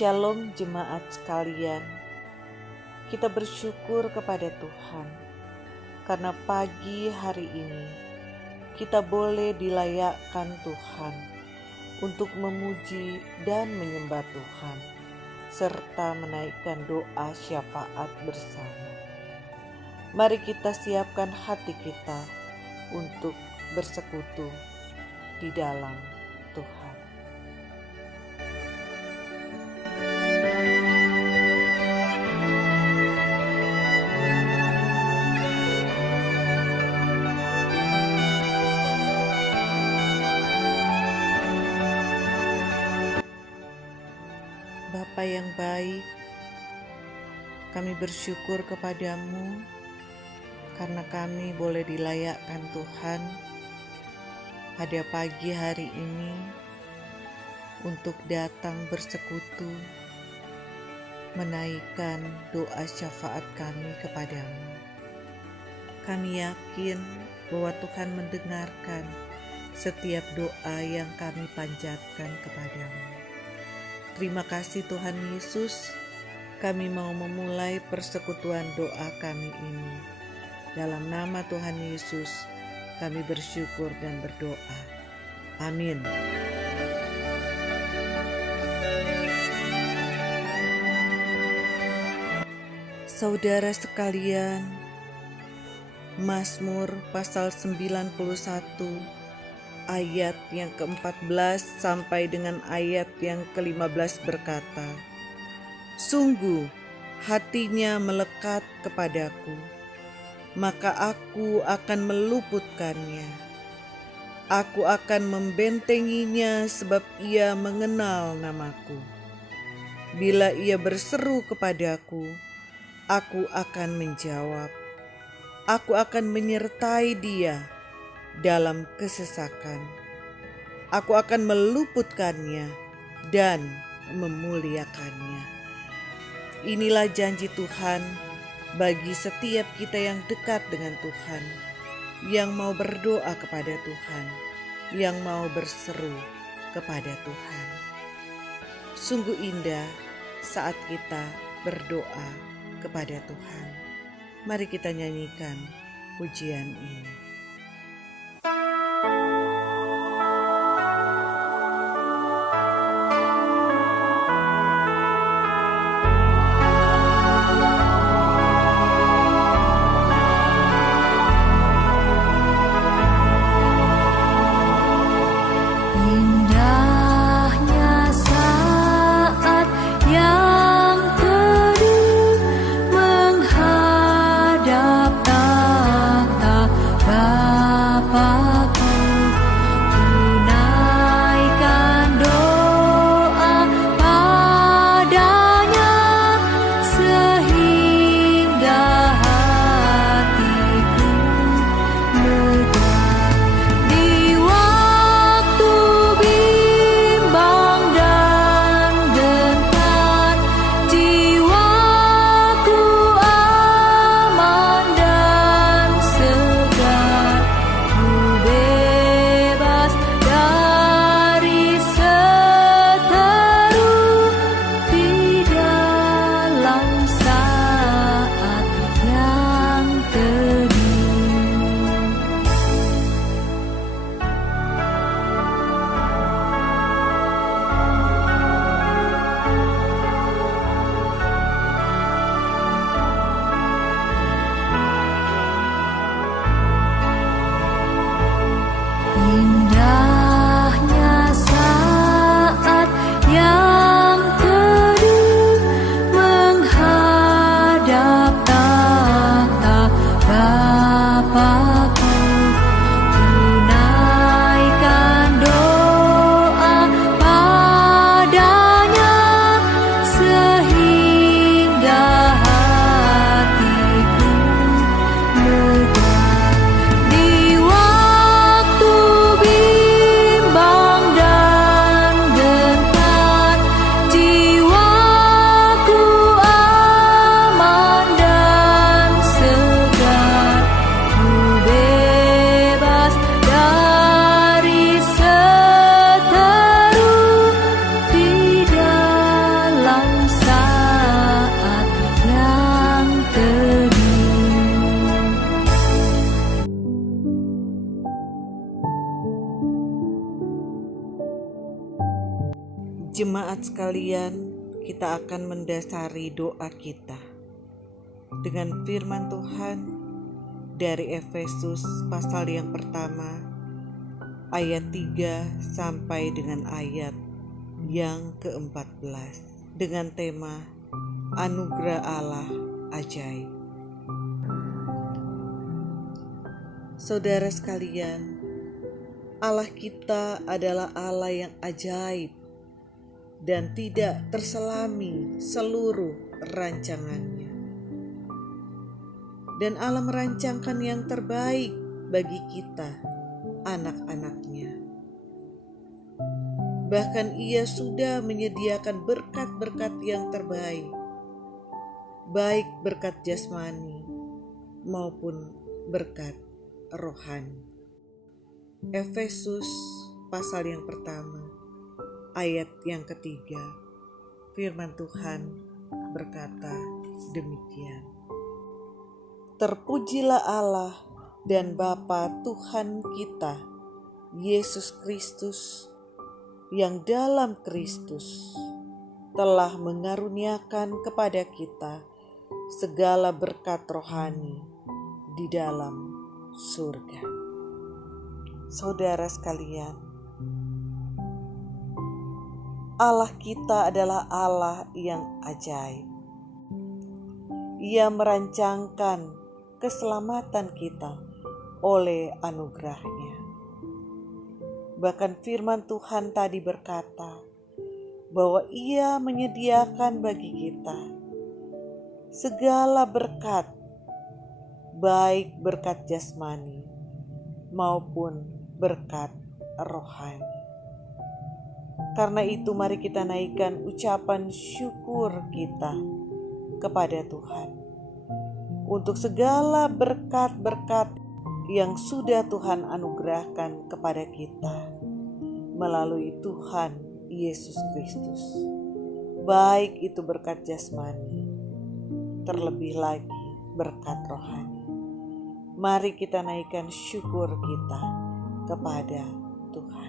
Shalom jemaat sekalian, kita bersyukur kepada Tuhan karena pagi hari ini kita boleh dilayakkan Tuhan untuk memuji dan menyembah Tuhan serta menaikkan doa syafaat bersama. Mari kita siapkan hati kita untuk bersekutu di dalam Tuhan. Bapa yang baik, kami bersyukur kepadamu karena kami boleh dilayakkan Tuhan pada pagi hari ini untuk datang bersekutu, menaikkan doa syafaat kami kepadamu. Kami yakin bahwa Tuhan mendengarkan setiap doa yang kami panjatkan kepadamu. Terima kasih Tuhan Yesus, kami mau memulai persekutuan doa kami ini. Dalam nama Tuhan Yesus, kami bersyukur dan berdoa. Amin. Saudara sekalian, Mazmur pasal 91 ayat yang ke-14 sampai dengan ayat yang ke-15 berkata, "Sungguh hatinya melekat kepadaku, maka aku akan meluputkannya. Aku akan membentenginya sebab ia mengenal namaku. Bila ia berseru kepadaku, aku akan menjawab. Aku akan menyertai dia dalam kesesakan. Aku akan meluputkannya dan memuliakannya." Inilah janji Tuhan bagi setiap kita yang dekat dengan Tuhan, yang mau berdoa kepada Tuhan, yang mau berseru kepada Tuhan. Sungguh indah saat kita berdoa kepada Tuhan. Mari kita nyanyikan pujian ini. Menghadap tahta Jemaat sekalian, kita akan mendasari doa kita dengan firman Tuhan dari Efesus pasal yang pertama ayat 3 sampai dengan ayat yang ke-14 dengan tema Anugerah Allah Ajaib. Saudara sekalian, Allah kita adalah Allah yang ajaib dan tidak terselami seluruh rancangannya. Dan Allah merancangkan yang terbaik bagi kita, anak-anaknya. Bahkan Ia sudah menyediakan berkat-berkat yang terbaik, baik berkat jasmani maupun berkat rohani. Efesus pasal yang pertama ayat yang ketiga, firman Tuhan berkata demikian. Terpujilah Allah dan Bapa Tuhan kita, Yesus Kristus, yang dalam Kristus telah mengaruniakan kepada kita segala berkat rohani di dalam surga. Saudara sekalian, Allah kita adalah Allah yang ajaib. Ia merancangkan keselamatan kita oleh anugerah-Nya. Bahkan firman Tuhan tadi berkata bahwa Ia menyediakan bagi kita segala berkat, baik berkat jasmani maupun berkat rohani. Karena itu mari kita naikkan ucapan syukur kita kepada Tuhan untuk segala berkat-berkat yang sudah Tuhan anugerahkan kepada kita melalui Tuhan Yesus Kristus. Baik itu berkat jasmani, terlebih lagi berkat rohani. Mari kita naikkan syukur kita kepada Tuhan.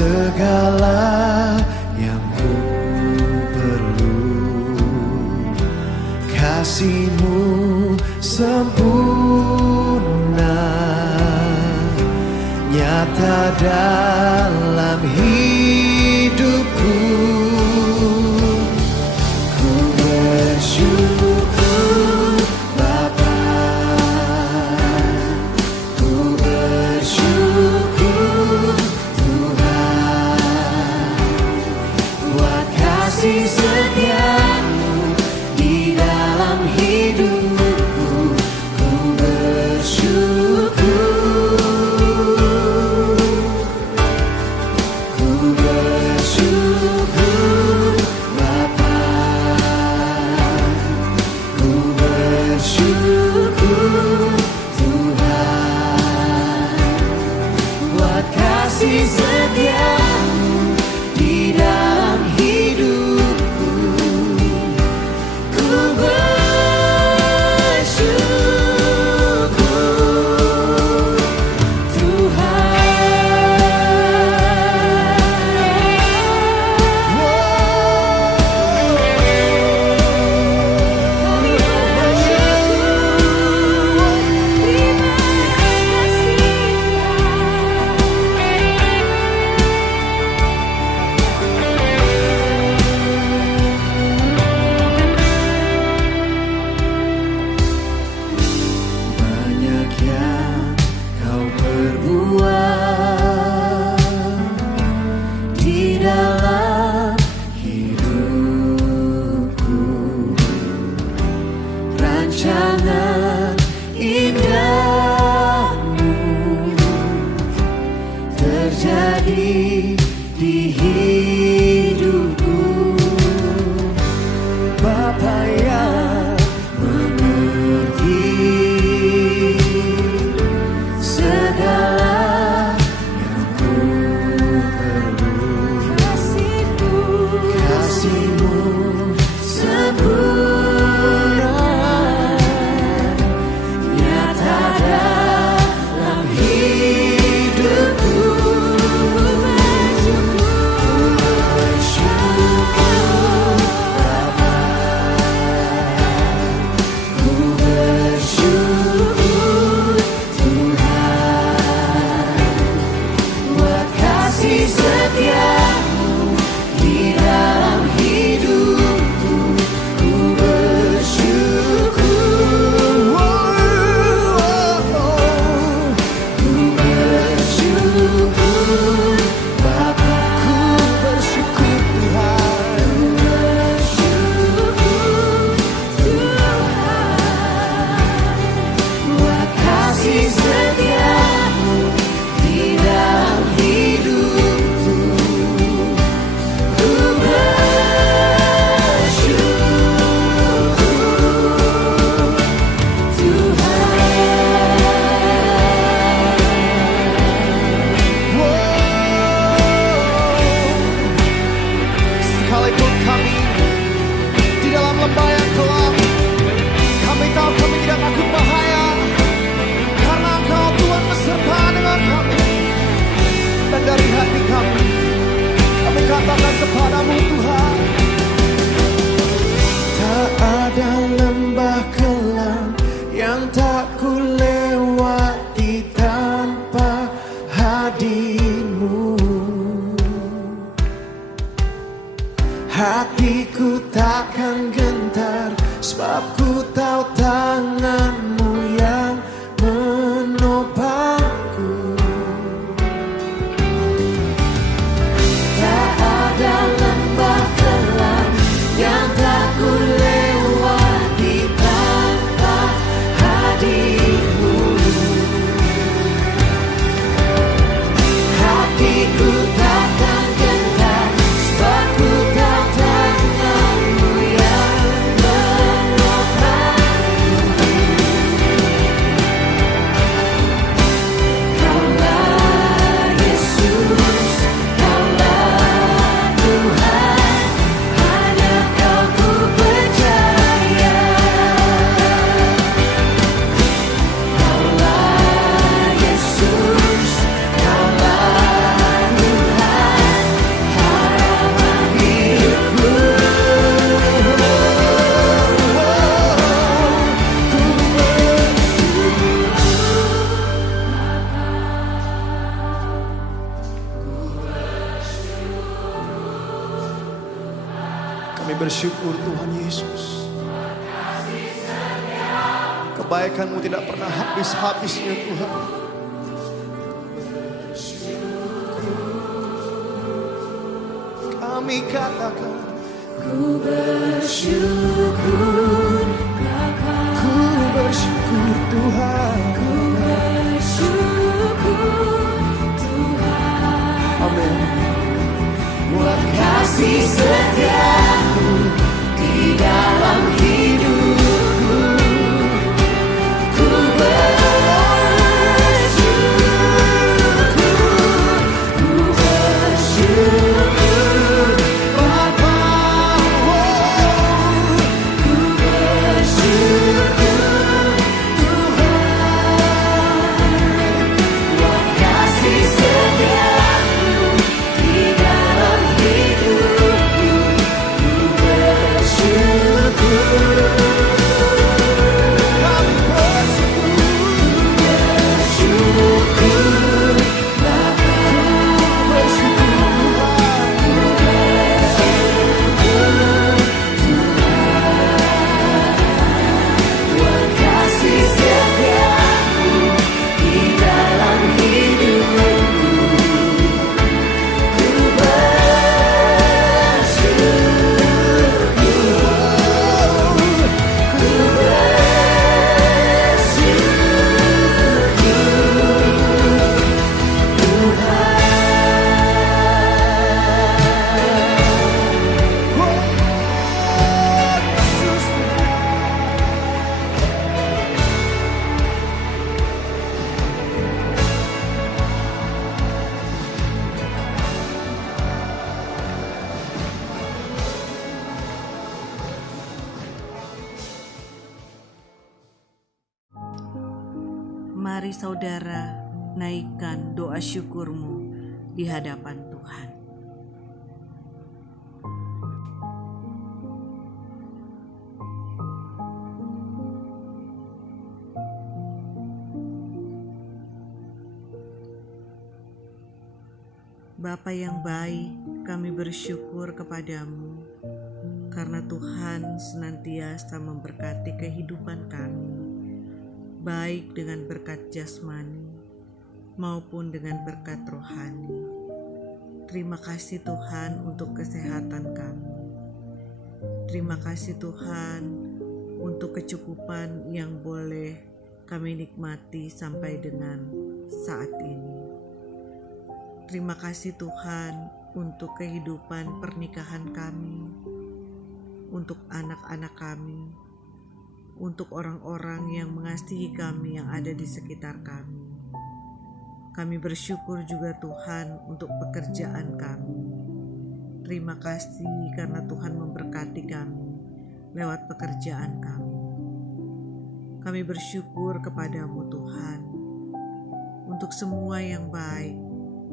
Segala yang ku perlu, kasih-Mu sempurna, nyata dalam hidupku. Ku bersyukur Bapa, ku bersyukur kasih setia-Mu di dalam hidupku. Ku bersyukur, ku bersyukur Bapa, ku bersyukur Tuhan buat kasih setia-Mu di dalam hidupku. Ku bersyukur Tuhan. terjadi di hidupku. Bapa yang mengerti segala yang ku perlu. Kasih-Mu sempurna nyata dalam hidupku. Setiamu di dalam hidupku, ku bersyukur. Ku bersyukur Bapa, ku bersyukur Tuhan, ku bersyukur Tuhan, buat kasih setiamu di dalam hidupku. Sekalipun kami di dalam lembah yang gelap, kami tahu kami tidak takut bahaya, karena Engkau Tuhan beserta dengan kami. Dan dari hati kami katakan kepadamu Tuhan, tak ada lembah kelam yang tak ku lewati tanpa hadir-Mu. Hatiku takkan gentar, sebab ku tahu tangan-Mu yang menopangku. Tak ada lembah kelam yang tak ku lewati tanpa hadir-Mu. Hatiku takkan gentar, sebab ku tahu tangan-Mu yang menopangku. Kaulah Yesus, Kaulah Tuhan, hanya Kau ku percaya. Kaulah Yesus, Kaulah Tuhan, harapan hidupku. Kami bersyukur Tuhan Yesus, kebaikan-Mu tidak pernah habis-habisnya Tuhan. Kami katakan ku bersyukur Bapa, ku bersyukur Tuhan, ku bersyukur Tuhan. Amin. Buat kasih setiamu di dalam hidupku, ku bersyukur, ku bersyukur Bapa, ku bersyukur Tuhan. mari saudara naikkan doa syukurmu di hadapan Tuhan. Bapa yang baik, kami bersyukur kepadamu karena Tuhan senantiasa memberkati kehidupan kami, baik dengan berkat jasmani maupun dengan berkat rohani. Terima kasih Tuhan untuk kesehatan kami. Terima kasih Tuhan untuk kecukupan yang boleh kami nikmati sampai dengan saat ini. Terima kasih Tuhan untuk kehidupan pernikahan kami, untuk anak-anak kami, untuk orang-orang yang mengasihi kami yang ada di sekitar kami. Kami bersyukur juga Tuhan untuk pekerjaan kami. Terima kasih karena Tuhan memberkati kami lewat pekerjaan kami. Kami bersyukur kepadamu Tuhan untuk semua yang baik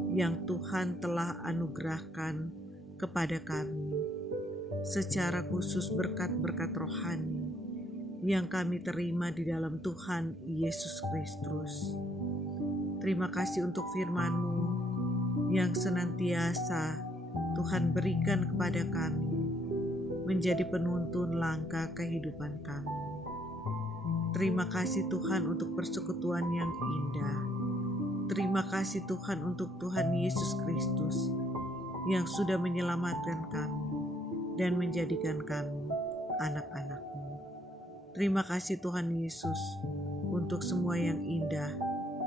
yang Tuhan telah anugerahkan kepada kami, secara khusus berkat-berkat rohani yang kami terima di dalam Tuhan Yesus Kristus. Terima kasih untuk firman-Mu yang senantiasa Tuhan berikan kepada kami, menjadi penuntun langkah kehidupan kami. Terima kasih Tuhan untuk persekutuan yang indah. Terima kasih Tuhan untuk Tuhan Yesus Kristus yang sudah menyelamatkan kami dan menjadikan kami anak-anak-Mu. Terima kasih Tuhan Yesus untuk semua yang indah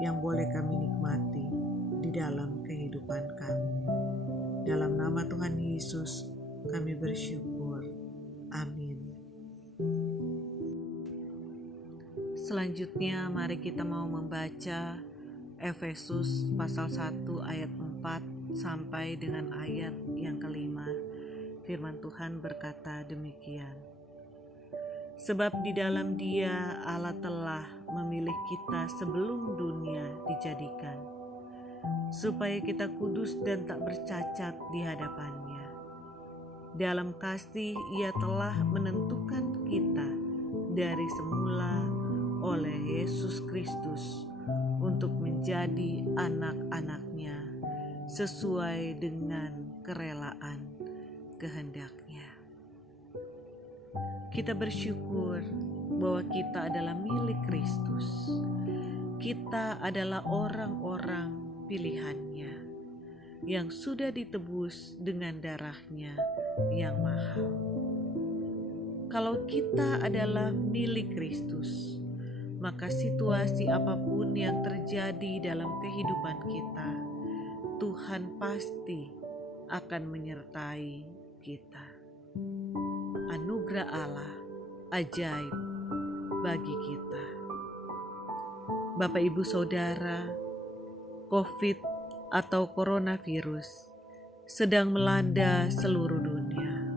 yang boleh kami nikmati di dalam kehidupan kami. Dalam nama Tuhan Yesus kami bersyukur. Amin. Selanjutnya mari kita mau membaca Efesus pasal 1 ayat 4 sampai dengan ayat yang kelima. Firman Tuhan berkata demikian. Sebab di dalam Dia Allah telah memilih kita sebelum dunia dijadikan, supaya kita kudus dan tak bercacat di hadapan-Nya. Dalam kasih Ia telah menentukan kita dari semula oleh Yesus Kristus untuk menjadi anak-anak-Nya sesuai dengan kerelaan kehendak-Nya. Kita bersyukur bahwa kita adalah milik Kristus. Kita adalah orang-orang pilihan-Nya yang sudah ditebus dengan darah-Nya yang mahal. Kalau kita adalah milik Kristus, maka situasi apapun yang terjadi dalam kehidupan kita, Tuhan pasti akan menyertai kita. Anugerah Allah ajaib bagi kita. Bapak Ibu Saudara, COVID atau coronavirus sedang melanda seluruh dunia.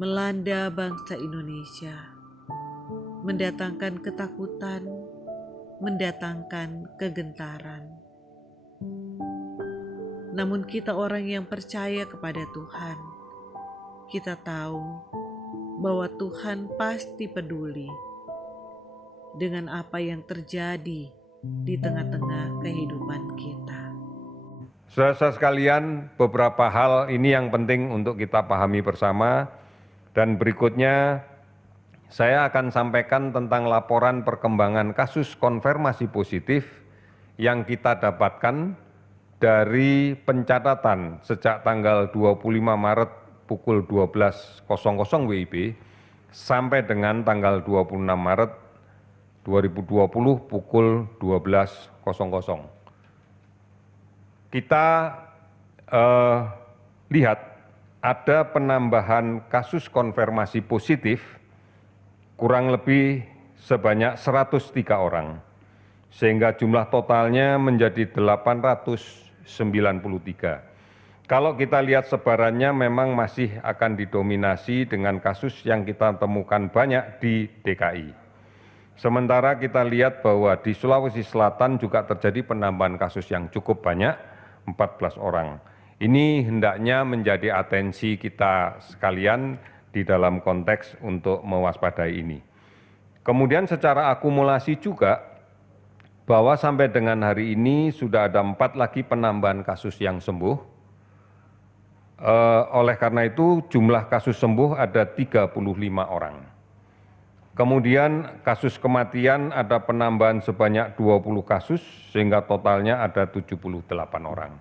Melanda bangsa Indonesia, mendatangkan ketakutan, mendatangkan kegentaran. Namun kita orang yang percaya kepada Tuhan, kita tahu bahwa Tuhan pasti peduli dengan apa yang terjadi di tengah-tengah kehidupan kita. Saudara-saudara sekalian, beberapa hal ini yang penting untuk kita pahami bersama, dan berikutnya saya akan sampaikan tentang laporan perkembangan kasus konfirmasi positif yang kita dapatkan dari pencatatan sejak tanggal 25 Maret pukul 12.00 WIB sampai dengan tanggal 26 Maret 2020 pukul 12.00. Kita lihat ada penambahan kasus konfirmasi positif kurang lebih sebanyak 103 orang, sehingga jumlah totalnya menjadi 893. Kalau kita lihat sebarannya memang masih akan didominasi dengan kasus yang kita temukan banyak di DKI. Sementara kita lihat bahwa di Sulawesi Selatan juga terjadi penambahan kasus yang cukup banyak, 14 orang. Ini hendaknya menjadi atensi kita sekalian di dalam konteks untuk mewaspadai ini. Kemudian secara akumulasi juga, bahwa sampai dengan hari ini sudah ada 4 lagi penambahan kasus yang sembuh. Oleh karena itu jumlah kasus sembuh ada 35 orang. Kemudian kasus kematian ada penambahan sebanyak 20 kasus sehingga totalnya ada 78 orang.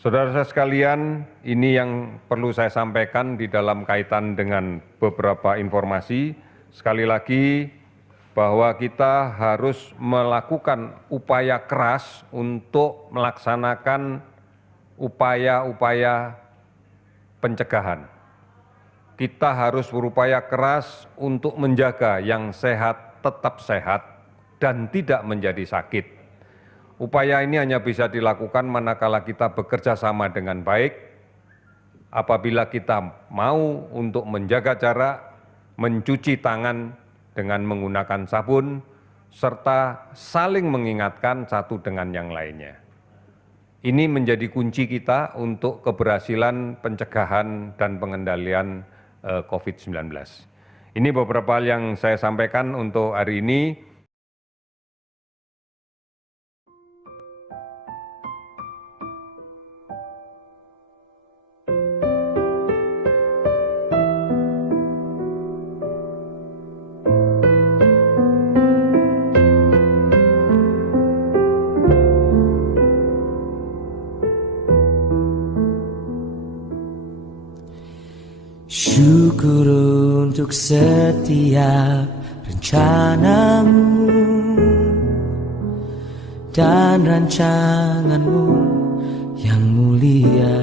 Saudara-saudara sekalian, ini yang perlu saya sampaikan di dalam kaitan dengan beberapa informasi. Sekali lagi, bahwa kita harus melakukan upaya keras untuk melaksanakan upaya-upaya pencegahan. Kita harus berupaya keras untuk menjaga yang sehat tetap sehat dan tidak menjadi sakit. Upaya ini hanya bisa dilakukan manakala kita bekerja sama dengan baik, apabila kita mau untuk menjaga jarak, mencuci tangan dengan menggunakan sabun, serta saling mengingatkan satu dengan yang lainnya. Ini menjadi kunci kita untuk keberhasilan pencegahan dan pengendalian COVID-19. Ini beberapa hal yang saya sampaikan untuk hari ini. Syukur untuk setiap rencanamu dan rancanganmu yang mulia.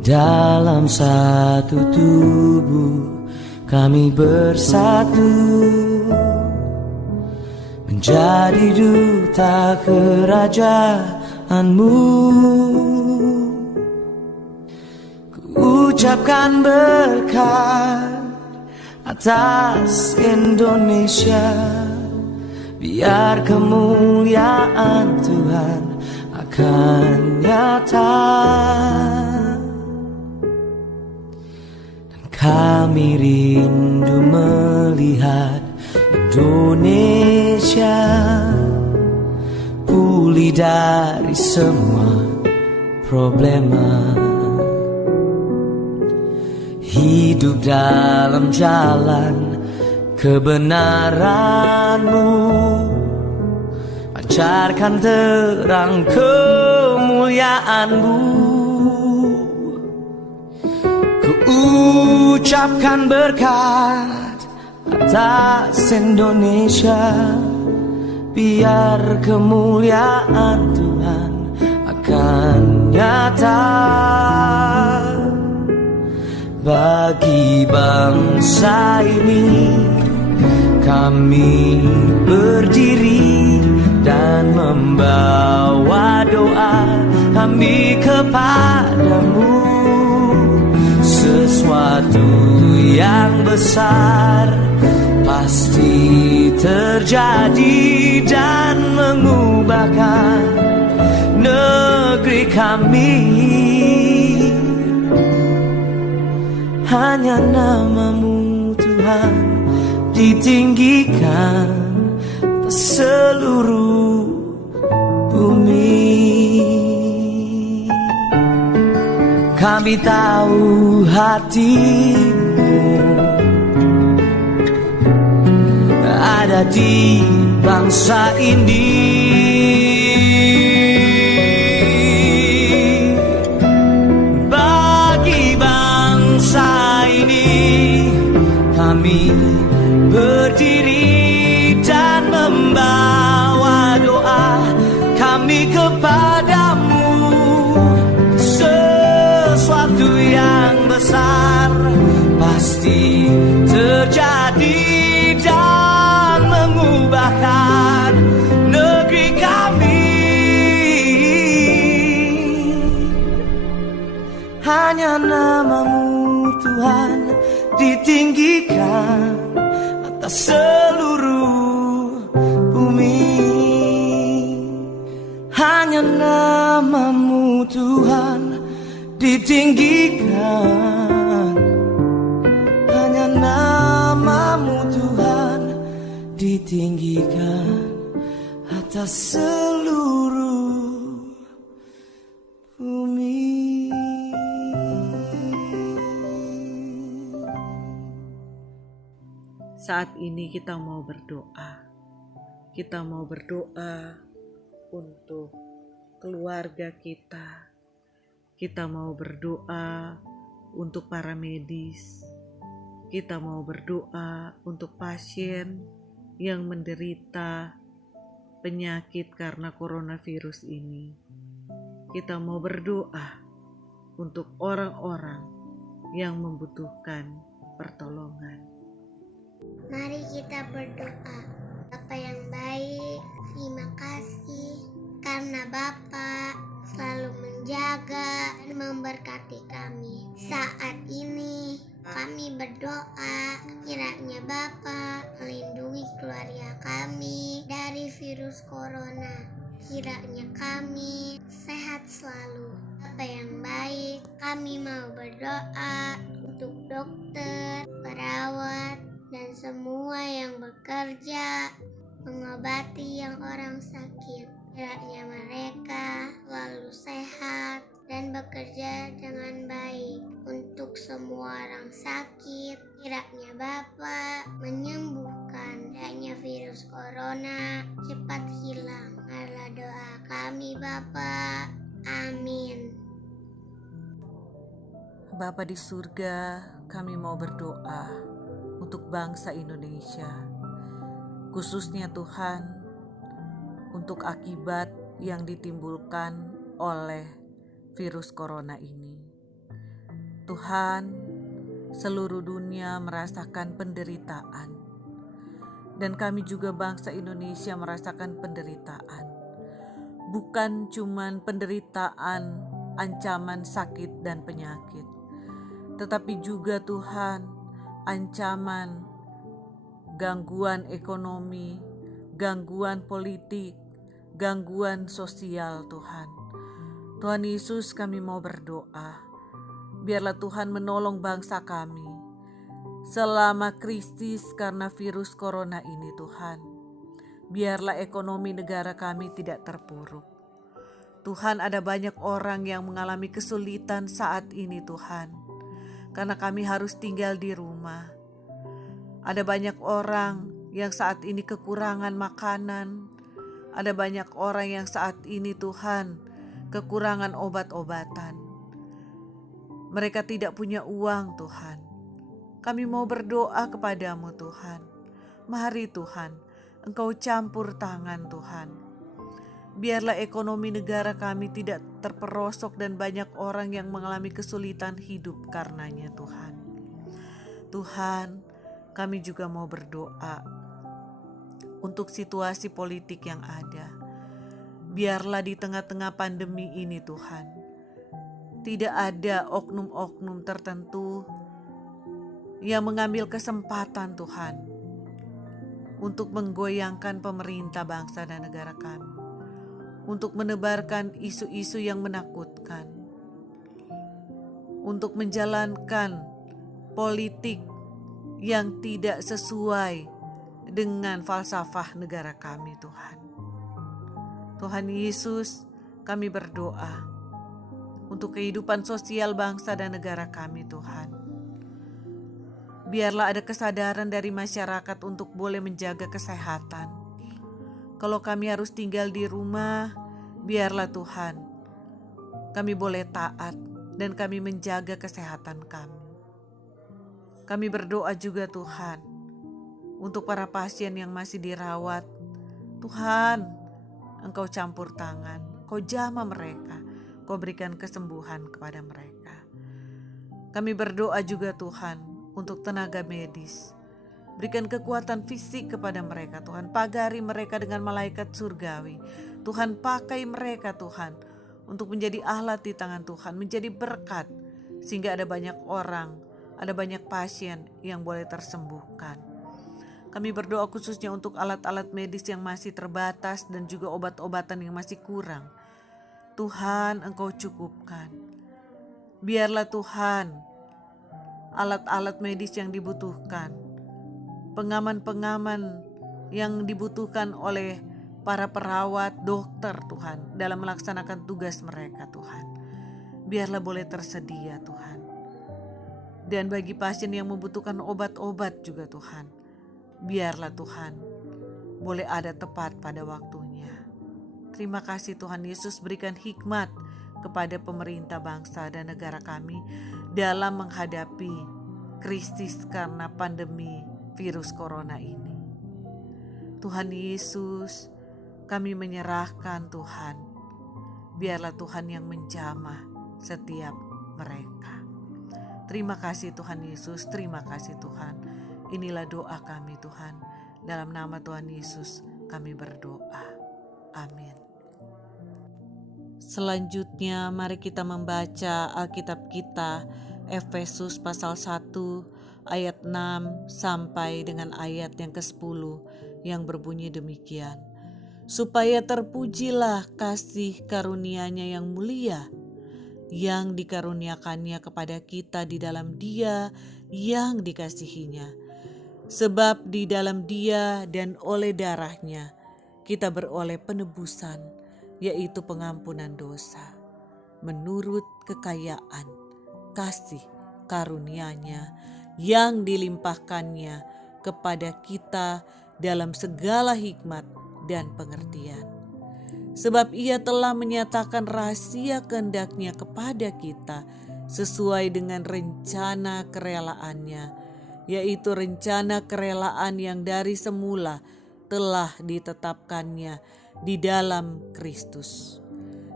Dalam satu tubuh kami bersatu menjadi duta kerajaan-Mu. Ucapkan berkat atas Indonesia, biar kemuliaan Tuhan akan nyata. Dan kami rindu melihat Indonesia pulih dari semua problema. Hidup dalam jalan kebenaran-Mu, pancarkan terang kemuliaan-Mu. Kuucapkan berkat atas Indonesia, biar kemuliaan Tuhan akan nyata. Bagi bangsa ini kami berdiri dan membawa doa kami kepadamu. Sesuatu yang besar pasti terjadi dan mengubahkan negeri kami. Hanya nama-Mu Tuhan ditinggikan atas seluruh bumi. Kami tahu hati-Mu ada di bangsa ini. Kami berdiri dan membawa doa kami kepadamu. Sesuatu yang besar pasti terjadi dan mengubahkan negeri kami. Hanya nama-Mu Tuhan ditinggikan atas seluruh bumi. Hanya nama-Mu Tuhan ditinggikan, hanya nama-Mu Tuhan ditinggikan atas seluruh bumi. Saat ini kita mau berdoa. Kita mau berdoa untuk keluarga kita. Kita mau berdoa untuk para medis. Kita mau berdoa untuk pasien yang menderita penyakit karena coronavirus ini. Kita mau berdoa untuk orang-orang yang membutuhkan pertolongan. Mari kita berdoa. Bapa yang baik, terima kasih karena Bapa selalu menjaga dan memberkati kami. Saat ini kami berdoa kiranya Bapa melindungi keluarga kami dari virus corona. Kiranya kami sehat selalu. Bapa yang baik, kami mau berdoa untuk dokter, perawat, dan semua yang bekerja mengobati yang orang sakit. Kiranya mereka selalu sehat dan bekerja dengan baik untuk semua orang sakit. Kiranya Bapa menyembuhkan adanya virus corona cepat hilang. Adalah doa kami Bapa. Amin. Bapa di surga, kami mau berdoa untuk bangsa Indonesia, khususnya Tuhan, untuk akibat yang ditimbulkan oleh virus corona ini. Tuhan, seluruh dunia merasakan penderitaan, dan kami juga bangsa Indonesia merasakan penderitaan. Bukan cuman penderitaan, ancaman sakit dan penyakit, tetapi juga Tuhan, ancaman, gangguan ekonomi, gangguan politik, gangguan sosial Tuhan. Tuhan Yesus, kami mau berdoa. Biarlah Tuhan menolong bangsa kami selama krisis karena virus corona ini Tuhan. Biarlah ekonomi negara kami tidak terpuruk. Tuhan, ada banyak orang yang mengalami kesulitan saat ini Tuhan, karena kami harus tinggal di rumah. Ada banyak orang yang saat ini kekurangan makanan. Ada banyak orang yang saat ini Tuhan kekurangan obat-obatan. Mereka tidak punya uang Tuhan. Kami mau berdoa kepadamu Tuhan. Mari Tuhan, Engkau campur tangan Tuhan. Biarlah ekonomi negara kami tidak terperosok dan banyak orang yang mengalami kesulitan hidup karenanya Tuhan. Tuhan, kami juga mau berdoa untuk situasi politik yang ada. Biarlah di tengah-tengah pandemi ini Tuhan, tidak ada oknum-oknum tertentu yang mengambil kesempatan Tuhan untuk menggoyangkan pemerintah bangsa dan negara kami, untuk menebarkan isu-isu yang menakutkan, untuk menjalankan politik yang tidak sesuai dengan falsafah negara kami Tuhan. Tuhan Yesus, kami berdoa untuk kehidupan sosial bangsa dan negara kami Tuhan. Biarlah ada kesadaran dari masyarakat untuk boleh menjaga kesehatan. Kalau kami harus tinggal di rumah, biarlah Tuhan, kami boleh taat dan kami menjaga kesehatan kami. Kami berdoa juga Tuhan, untuk para pasien yang masih dirawat. Tuhan, Engkau campur tangan, Kau jamah mereka, Kau berikan kesembuhan kepada mereka. Kami berdoa juga Tuhan, untuk tenaga medis. Berikan kekuatan fisik kepada mereka Tuhan. Pagari mereka dengan malaikat surgawi. Tuhan, pakai mereka Tuhan untuk menjadi alat di tangan Tuhan, menjadi berkat, sehingga ada banyak orang, ada banyak pasien yang boleh tersembuhkan. Kami berdoa khususnya untuk alat-alat medis yang masih terbatas dan juga obat-obatan yang masih kurang. Tuhan, Engkau cukupkan. Biarlah Tuhan, alat-alat medis yang dibutuhkan, pengaman-pengaman yang dibutuhkan oleh para perawat, dokter Tuhan dalam melaksanakan tugas mereka Tuhan. Biarlah boleh tersedia Tuhan. Dan bagi pasien yang membutuhkan obat-obat juga Tuhan, biarlah Tuhan boleh ada tepat pada waktunya. Terima kasih Tuhan Yesus, berikan hikmat kepada pemerintah bangsa dan negara kami dalam menghadapi krisis karena pandemi virus corona ini. Tuhan Yesus, kami menyerahkan Tuhan. Biarlah Tuhan yang menjamah setiap mereka. Terima kasih Tuhan Yesus, terima kasih Tuhan. Inilah doa kami Tuhan. Dalam nama Tuhan Yesus kami berdoa. Amin. Selanjutnya mari kita membaca Alkitab kita, Efesus pasal 1 ayat 6 sampai dengan ayat yang ke-10 yang berbunyi demikian. Supaya terpujilah kasih karunia-Nya yang mulia, yang dikaruniakannya kepada kita di dalam Dia yang dikasihinya. Sebab di dalam Dia dan oleh darah-Nya kita beroleh penebusan, yaitu pengampunan dosa, menurut kekayaan kasih karunia-Nya yang dilimpahkannya kepada kita dalam segala hikmat dan pengertian. Sebab Ia telah menyatakan rahasia kehendak-Nya kepada kita sesuai dengan rencana kerelaannya, yaitu rencana kerelaan yang dari semula telah ditetapkannya di dalam Kristus,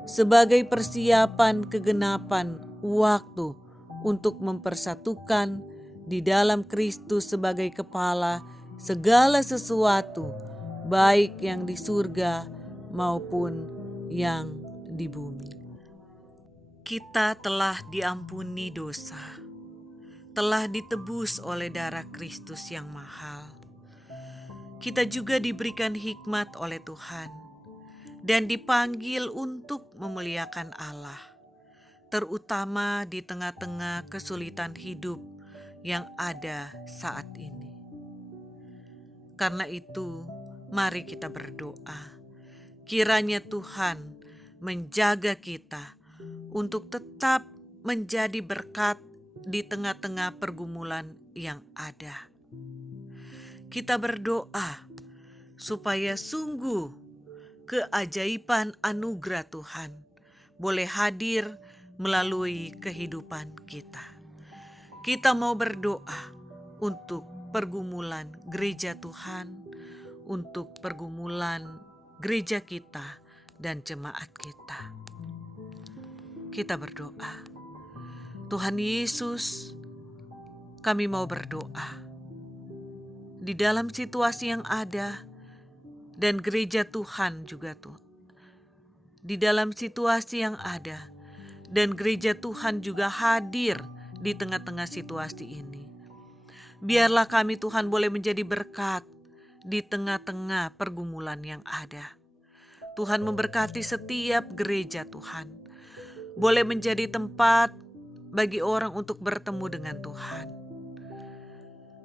sebagai persiapan kegenapan waktu untuk mempersatukan di dalam Kristus sebagai kepala segala sesuatu, baik yang di surga maupun yang di bumi. Kita telah diampuni dosa, telah ditebus oleh darah Kristus yang mahal. Kita juga diberikan hikmat oleh Tuhan dan dipanggil untuk memuliakan Allah, terutama di tengah-tengah kesulitan hidup yang ada saat ini. Karena itu, mari kita berdoa. Kiranya Tuhan menjaga kita untuk tetap menjadi berkat di tengah-tengah pergumulan yang ada. Kita berdoa supaya sungguh keajaiban anugerah Tuhan boleh hadir melalui kehidupan kita. Kita mau berdoa untuk pergumulan gereja Tuhan, untuk pergumulan gereja kita dan jemaat kita. Kita berdoa. Tuhan Yesus, kami mau berdoa. Di dalam situasi yang ada dan gereja Tuhan juga Tuhan. Di dalam situasi yang ada dan gereja Tuhan juga hadir di tengah-tengah situasi ini. Biarlah kami Tuhan boleh menjadi berkat di tengah-tengah pergumulan yang ada. Tuhan memberkati setiap gereja Tuhan. Boleh menjadi tempat bagi orang untuk bertemu dengan Tuhan.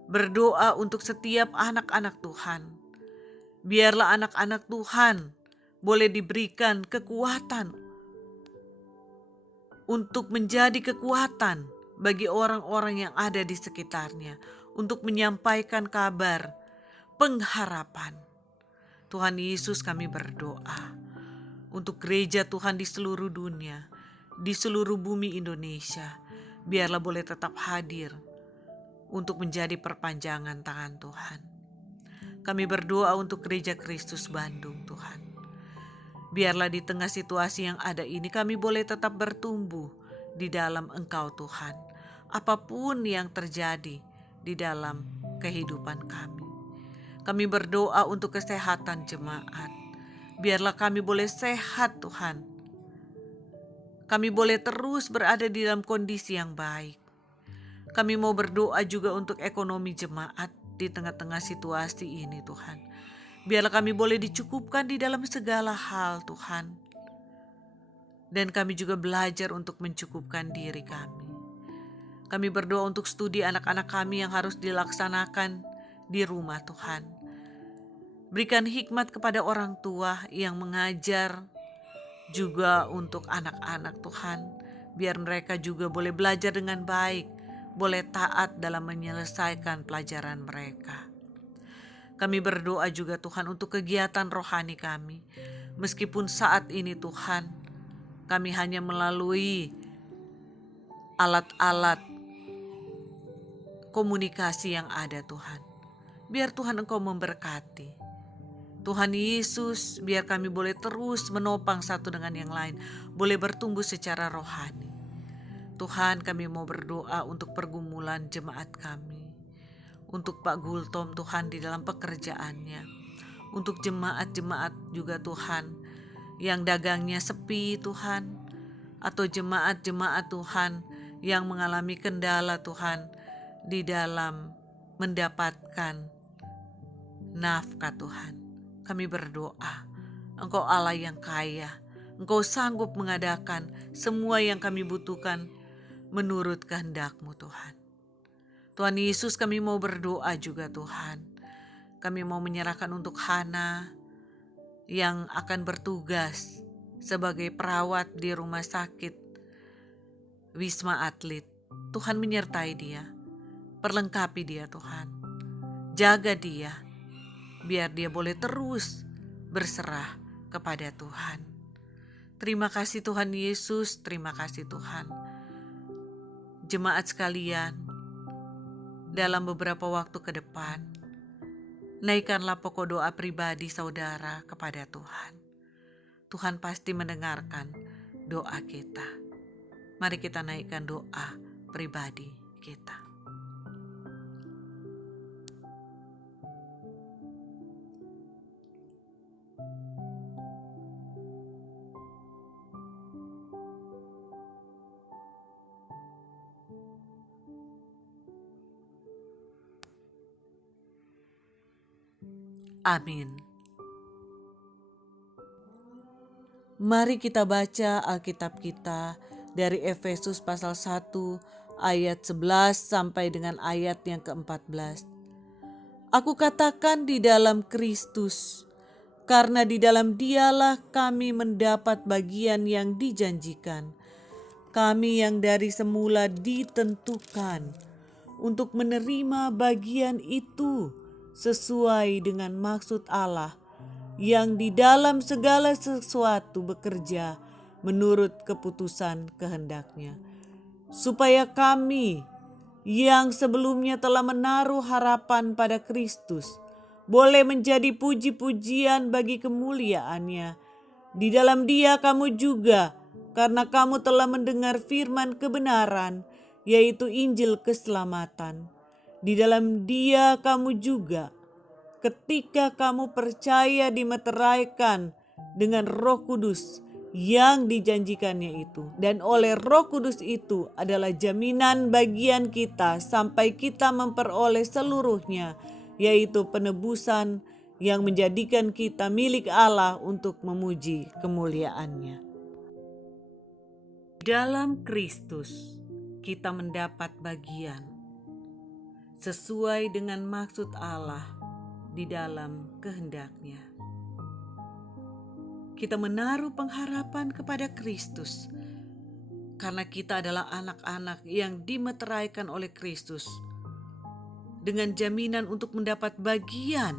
Berdoa untuk setiap anak-anak Tuhan. Biarlah anak-anak Tuhan boleh diberikan kekuatan untuk menjadi kekuatan bagi orang-orang yang ada di sekitarnya, untuk menyampaikan kabar pengharapan. Tuhan Yesus, kami berdoa untuk gereja Tuhan di seluruh dunia, di seluruh bumi Indonesia. Biarlah boleh tetap hadir untuk menjadi perpanjangan tangan Tuhan. Kami berdoa untuk gereja Kristus Bandung Tuhan. Biarlah di tengah situasi yang ada ini kami boleh tetap bertumbuh di dalam Engkau Tuhan. Apapun yang terjadi di dalam kehidupan kami. Kami berdoa untuk kesehatan jemaat. Biarlah kami boleh sehat Tuhan. Kami boleh terus berada di dalam kondisi yang baik. Kami mau berdoa juga untuk ekonomi jemaat di tengah-tengah situasi ini Tuhan. Biarlah kami boleh dicukupkan di dalam segala hal Tuhan. Dan kami juga belajar untuk mencukupkan diri kami. Kami berdoa untuk studi anak-anak kami yang harus dilaksanakan di rumah Tuhan. Berikan hikmat kepada orang tua yang mengajar juga untuk anak-anak Tuhan. Biar mereka juga boleh belajar dengan baik, boleh taat dalam menyelesaikan pelajaran mereka. Kami berdoa juga Tuhan untuk kegiatan rohani kami. Meskipun saat ini Tuhan, kami hanya melalui alat-alat komunikasi yang ada Tuhan. Biar Tuhan Engkau memberkati. Tuhan Yesus, biar kami boleh terus menopang satu dengan yang lain, boleh bertumbuh secara rohani. Tuhan, kami mau berdoa untuk pergumulan jemaat kami, untuk Pak Gultom Tuhan di dalam pekerjaannya, untuk jemaat-jemaat juga Tuhan yang dagangnya sepi Tuhan, atau jemaat-jemaat Tuhan yang mengalami kendala Tuhan di dalam mendapatkan nafkah Tuhan. Kami berdoa, Engkau Allah yang kaya, Engkau sanggup mengadakan semua yang kami butuhkan menurut kehendak-Mu Tuhan. Tuhan Yesus, kami mau berdoa juga Tuhan. Kami mau menyerahkan untuk Hana yang akan bertugas sebagai perawat di rumah sakit Wisma Atlet. Tuhan menyertai dia, perlengkapi dia Tuhan. Jaga dia, biar dia boleh terus berserah kepada Tuhan. Terima kasih Tuhan Yesus, terima kasih Tuhan. Jemaat sekalian, dalam beberapa waktu ke depan, naikkanlah pokok doa pribadi saudara kepada Tuhan. Tuhan pasti mendengarkan doa kita. Mari kita naikkan doa pribadi kita. Amin. Mari kita baca Alkitab kita dari Efesus pasal 1 ayat 11 sampai dengan ayat yang ke-14. Aku katakan di dalam Kristus, karena di dalam Dialah kami mendapat bagian yang dijanjikan. Kami yang dari semula ditentukan untuk menerima bagian itu sesuai dengan maksud Allah yang di dalam segala sesuatu bekerja menurut keputusan kehendak-Nya, supaya kami yang sebelumnya telah menaruh harapan pada Kristus boleh menjadi puji-pujian bagi kemuliaan-Nya. Di dalam Dia kamu juga, karena kamu telah mendengar firman kebenaran, yaitu Injil keselamatan. Di dalam Dia kamu juga, ketika kamu percaya dimeteraikan dengan Roh Kudus yang dijanjikannya itu. Dan oleh Roh Kudus itu adalah jaminan bagian kita sampai kita memperoleh seluruhnya, yaitu penebusan yang menjadikan kita milik Allah untuk memuji kemuliaan-Nya. Dalam Kristus kita mendapat bagian sesuai dengan maksud Allah di dalam kehendak-Nya. Kita menaruh pengharapan kepada Kristus karena kita adalah anak-anak yang dimeteraikan oleh Kristus dengan jaminan untuk mendapat bagian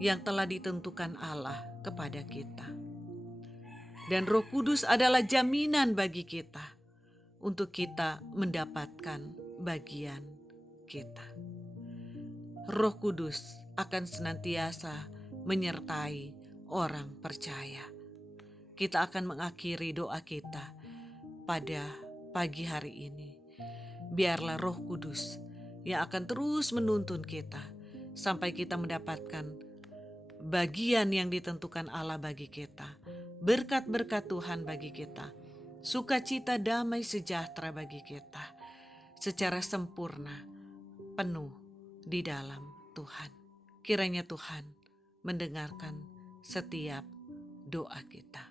yang telah ditentukan Allah kepada kita. Dan Roh Kudus adalah jaminan bagi kita untuk kita mendapatkan bagian kita. Roh Kudus akan senantiasa menyertai orang percaya. Kita akan mengakhiri doa kita pada pagi hari ini. Biarlah Roh Kudus yang akan terus menuntun kita sampai kita mendapatkan bagian yang ditentukan Allah bagi kita. Berkat-berkat Tuhan bagi kita. Sukacita, damai, sejahtera bagi kita secara sempurna, penuh di dalam Tuhan. Kiranya Tuhan mendengarkan setiap doa kita.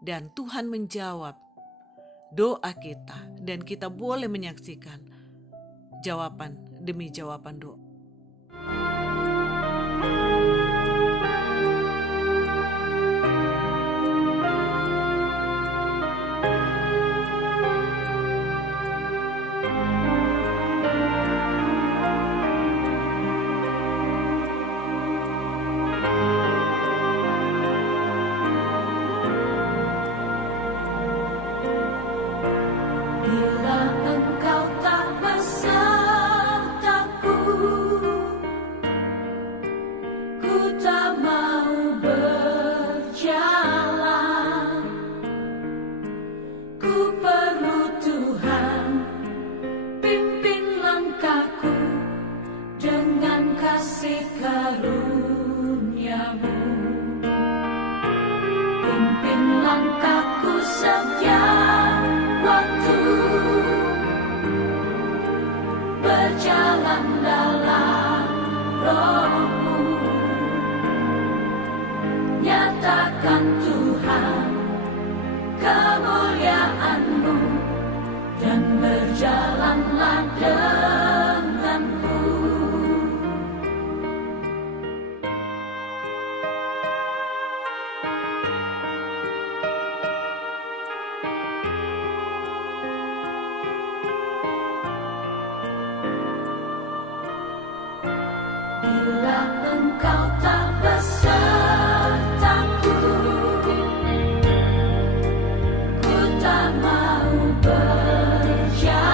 Dan Tuhan menjawab doa kita, dan kita boleh menyaksikan jawaban demi jawaban doa. Bila engkau tak besertaku, ku tak mau berjalan. Ku perlu Tuhan, pimpin langkahku dengan kasih karunia-Mu. Pimpin langkahku setiap waktu, berjalan dalam Roh-Mu. Nyatakan Tuhan kemuliaan-Mu, dan berjalanlah denganku. Bila engkau tak besertaku, ku tak mau berjalan.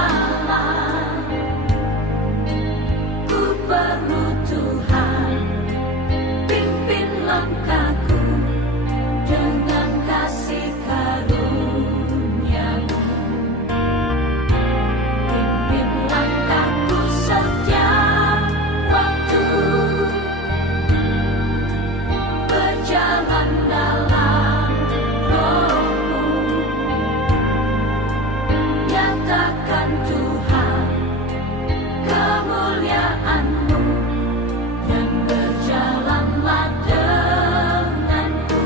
Ku perlu Tuhan, pimpin langkahku dengan kasih karunia-Mu. Pimpin langkahku setiap waktu, berjalan dalam Roh-Mu. Nyatakan Tuhan kemuliaan-Mu, dan berjalanlah denganku.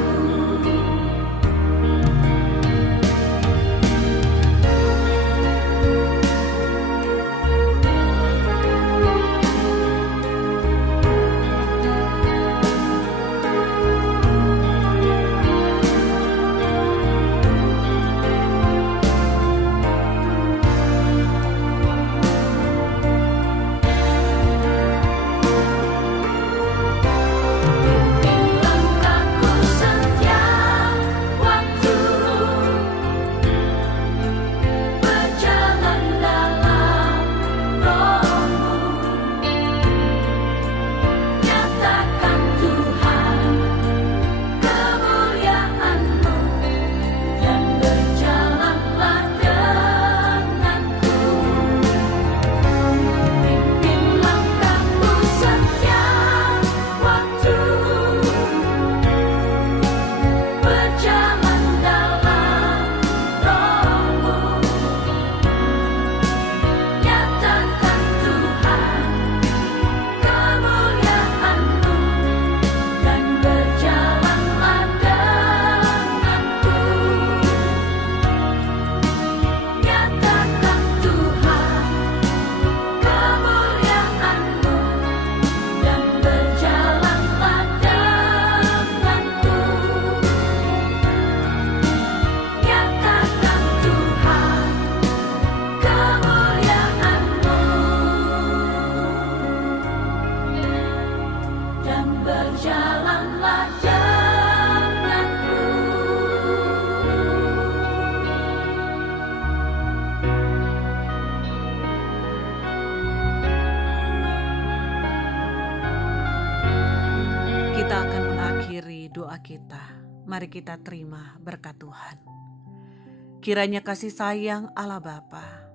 Pimpin langkahku setiap waktu, berjalan dalam Roh-Mu. Nyatakan Tuhan kemuliaan-Mu, dan berjalanlah denganku. Pimpin langkahku setiap waktu, berjalan dalam Roh-Mu. Nyatakan Tuhan kemuliaan-Mu, dan berjalanlah denganku. Nyatakan Tuhan kemuliaan-Mu, dan berjalanlah denganku. Nyatakan Tuhan kemuliaan-Mu, dan berjalanlah denganku. Kita akan mengakhiri doa kita. Mari kita terima berkat Tuhan. Kiranya kasih sayang Allah Bapa,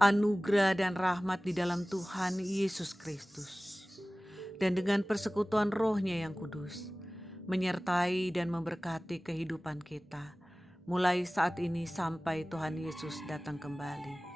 anugerah dan rahmat di dalam Tuhan Yesus Kristus, dan dengan persekutuan Roh-Nya yang kudus, menyertai dan memberkati kehidupan kita, mulai saat ini sampai Tuhan Yesus datang kembali.